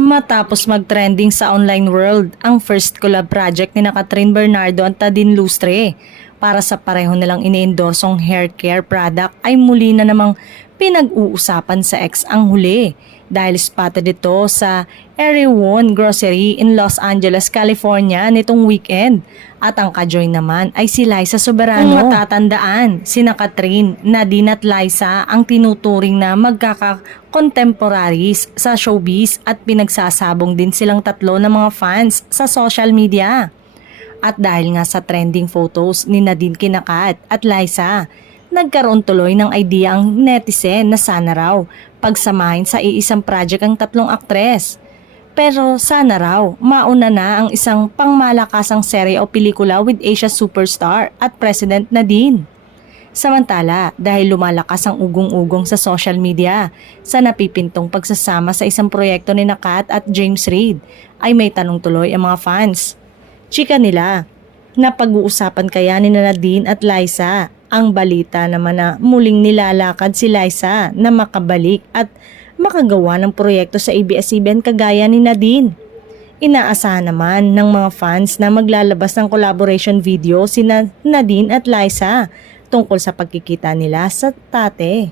Matapos mag-trending sa online world, ang first collab project ni Catherine Bernardo at Tadine Lustre para sa pareho nilang iniendorsong hair care product ay muli na namang pinag-uusapan sa X ang huli dahil spotted ito sa Erewhon Grocery in Los Angeles, California nitong weekend. At ang ka-join naman ay si Liza Soberano. Kung matatandaan, sina Catherine, Nadine at Liza ang tinuturing na magkaka-contemporaries sa showbiz at pinagsasabong din silang tatlo ng mga fans sa social media. At dahil nga sa trending photos ni Nadine Kinakat at Liza, nagkaroon tuloy ng idea ang netizen na sana raw pagsamahin sa iisang project ang tatlong aktres. Pero sana raw mauna na ang isang pangmalakasang serye o pelikula with Asia superstar at President Nadine. Samantala, dahil lumalakas ang ugong-ugong sa social media sa napipintong pagsasama sa isang proyekto ni Kat at James Reid, ay may tanong tuloy ang mga fans. Chika nila, napag-uusapan kaya ni Nadine at Liza? Ang balita naman na muling nilalakad si Liza na makabalik at makagawa ng proyekto sa ABS-CBN kagaya ni Nadine. Inaasahan naman ng mga fans na maglalabas ng collaboration video sina Nadine at Liza tungkol sa pagkikita nila sa tate.